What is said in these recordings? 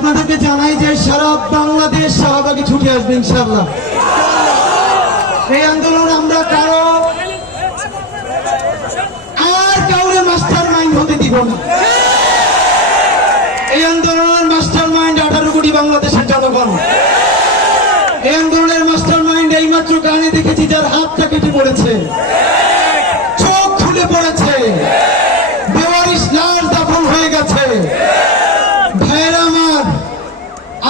আপনাদেরকে জানাই যে সারা বাংলাদেশ শাহবাগে ছুটে আসবে ইনশাল্লাহ এই আন্দোলন আমরা কারও আর কাউরে মাস্টার মাইন্ড হতে দিব না। এই আন্দোলনের মাস্টার মাইন্ড আঠারো কোটি বাংলাদেশের জনগণ। এই আন্দোলনের মাস্টার মাইন্ড এইমাত্র গানে দেখেছি যার হাতটা কেটে পড়েছে। চোখ খুলে পড়েছে বেওয়ারিশ লাশ দাফন হয়ে গেছে ভাইয়েরা আমার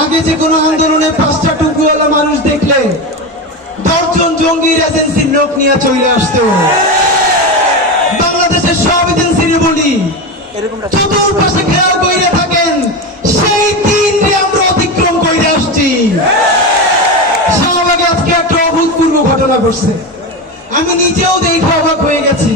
আগে যে কোনো আন্দোলনে পাঁচটা টুকুওয়ালা মানুষ দেখলে দশজন জঙ্গির এজেন্সির লোক নিয়ে চলে আসতো। বাংলাদেশের সব এজেন্সির বলি চতুর্পাশে ঘেরাও করে থাকেন সেই দিন আমরা অতিক্রম করে আসছি। শাহবাগে আজকে একটা অভূতপূর্ব ঘটনা ঘটছে। আমি নিজেও দেখে অবাক হয়ে গেছি।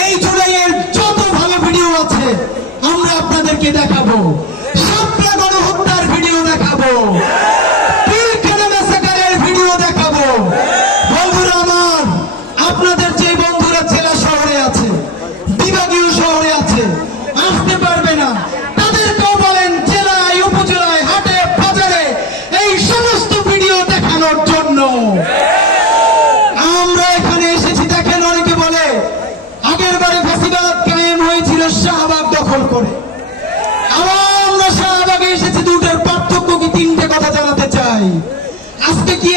এই জুলাইয়ের যত ভালো ভিডিও আছে, আমরা আপনাদেরকে দেখাবো। সাপলা ভিডিও দেখাবো। ভিডিও দেখাবো। বন্ধুরা আপনাদের যে বন্ধুরা শহরে আছে শহরে আছে, আসতে পারবে না। উপজেলায়, হাটে এই সমস্ত ভিডিও দেখানোর জন্য।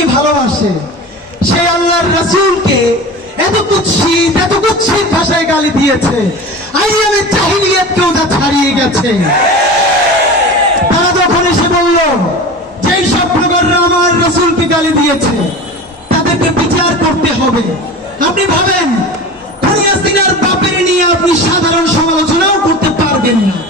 কি ভালোবাসে? সেই আল্লাহর রাসূলকে এত কুৎসিত এত কুৎসিত ভাষায় গালি দিয়েছে। আইয়ামে জাহিলিয়াতকেও তা ছাড়িয়ে গেছে। তারা যখন এসে বলল, যেই সব প্রকাররা আমার রাসূলকে গালি দিয়েছে, তাদেরকে বিচার করতে হবে। আপনি ভাবেন খুনিয়াসিনার নিয়ে আপনি সাধারণ সমালোচনাও করতে পারবেন না।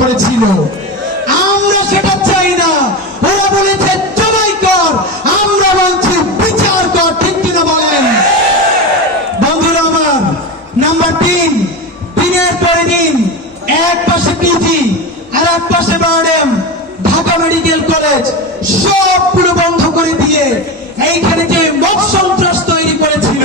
করেছিল। আমরা সেটা চাই না। ওরা বলেছে, জবাই কর। আমরা বলছি, বিচার কর। ঠিক কিনা বলেন? বন্ধুরা আমার, নাম্বার তিন, দিনের পরে দিন এক পাশে পিজি আর এক পাশে বারডেম ঢাকা মেডিকেল কলেজ সবগুলো বন্ধ করে দিয়ে এইখানে যে মত তৈরি করেছিল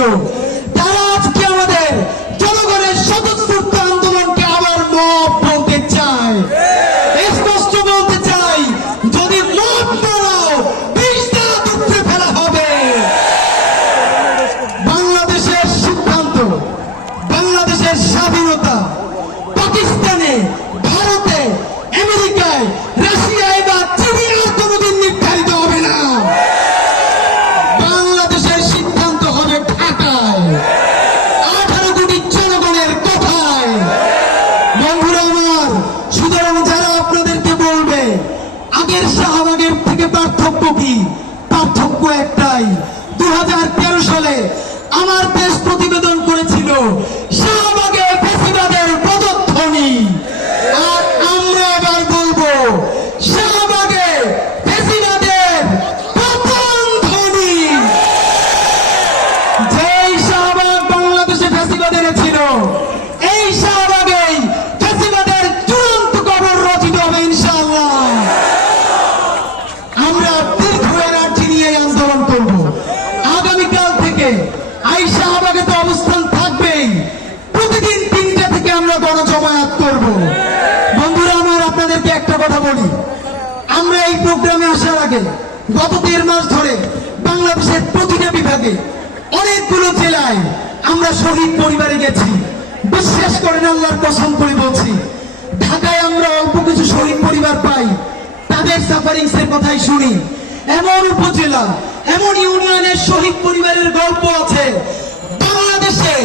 আজকের শাহবাগের থেকে পার্থক্য কি? পার্থক্য একটাই। দু হাজার তেরো সালে আমার দেশ প্রতিবেদন করেছিল সে আমরা গণজমায়াত করব। বন্ধুরা, আমার আপনাদেরকে একটা কথা বলি। আমরা এই প্রোগ্রামে আসার আগে গত দেড় মাস ধরে বাংলাদেশের প্রতিটা বিভাগে অনেকগুলো জেলায় আমরা শহীদ পরিবারে গেছি। বিশ্বাস করেন, আল্লাহর কসম করে বলছি, ঢাকায় আমরা অল্প কিছু শহীদ পরিবার পাই। তাদের সাফারিংস এর কথাই শুনি। এমন উপজেলা, এমন ইউনিয়নের শহীদ পরিবারের গল্প আছে। বাংলাদেশে